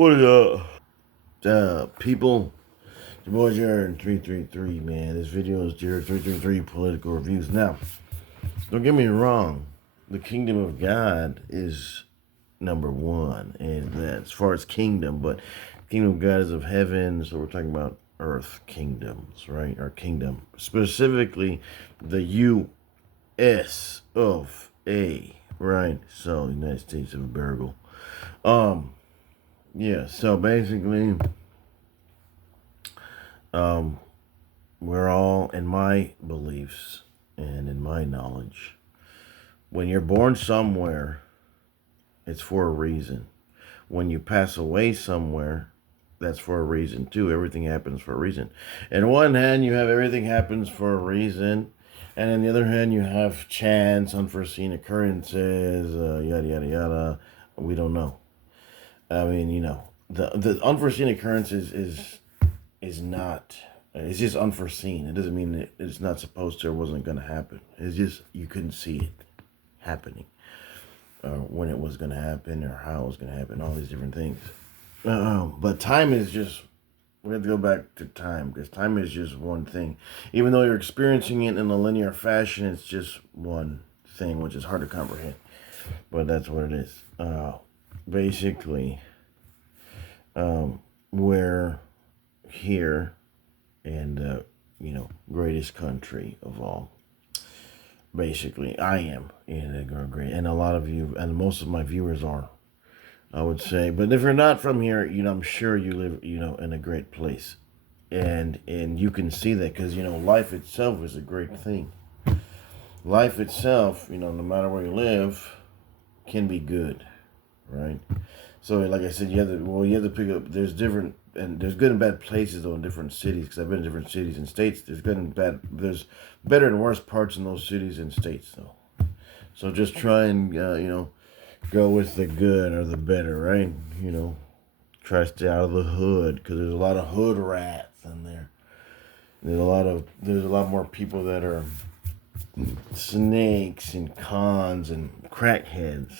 What is up, people? Your boy Jarred333, man. This video is Jarred333 political reviews. Now, don't get me wrong. The kingdom of God is number one, and as far as kingdom, but kingdom of God is of heaven, so we're talking about earth kingdoms, right? Our kingdom, specifically the U.S. of A, right? So United States of America. Yeah. So basically, Um, we're all, in my beliefs and in my knowledge, when you're born somewhere, it's for a reason. When you pass away somewhere, that's for a reason too. Everything happens for a reason. In one hand, you have everything happens for a reason, and on the other hand, you have chance, unforeseen occurrences, yada yada yada. We don't know. I mean, the unforeseen occurrences is not. It's just unforeseen. It doesn't mean it's not supposed to or wasn't going to happen. It's just you couldn't see it happening, or when it was going to happen, or how it was going to happen. All these different things. But time is just. We have to go back to time because time is just one thing. Even though you're experiencing it in a linear fashion, it's just one thing, which is hard to comprehend. But that's what it is. Basically, we're here and greatest country of all. Basically, I am in a great, and a lot of you, and most of my viewers are, I would say. But if you're not from here, I'm sure you live, in a great place, and you can see that because life itself is a great thing. Life itself, no matter where you live, can be good, right? So, like I said, you have to pick up. There's different, and there's good and bad places though in different cities. Because I've been in different cities and states. There's good and bad. There's better and worse parts in those cities and states though. So just try and go with the good or the better, right? Try to stay out of the hood because there's a lot of hood rats in there. There's a lot more people that are snakes and cons and crackheads,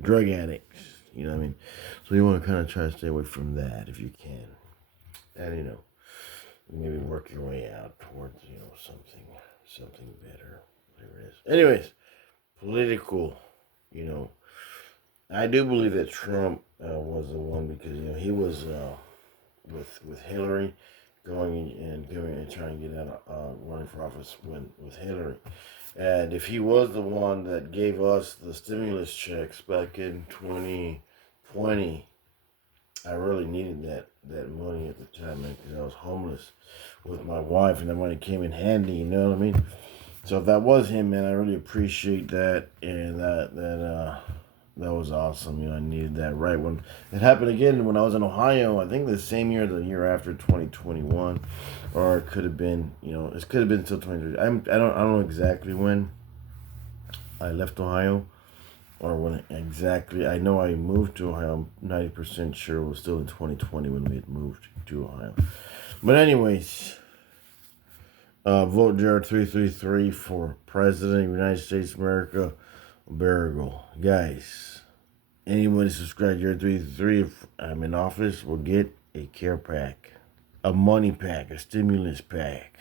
drug addicts. You know what I mean? So you want to kind of try to stay away from that if you can. And, maybe work your way out towards, something better. Whatever it is. Anyways, political, you know. I do believe that Trump was the one because, he was with Hillary going and trying to get out running for office with Hillary. And if he was the one that gave us the stimulus checks back in 2020, I really needed that money at the time, man, because I was homeless with my wife, and that money came in handy. You know what I mean? So if that was him, man, I really appreciate that, and that was awesome. I needed that right when it happened again when I was in Ohio. I think the same year, the year after 2021, or it could have been, it could have been until 2023. I don't know exactly when I left Ohio or when exactly. I know I moved to Ohio. I'm 90% sure it was still in 2020 when we had moved to Ohio. But anyways, vote Jarred333 for President of the United States of America. Barrigal. Guys, anyone subscribe to Jarred333 if I'm in office will get a care pack, a money pack, a stimulus pack.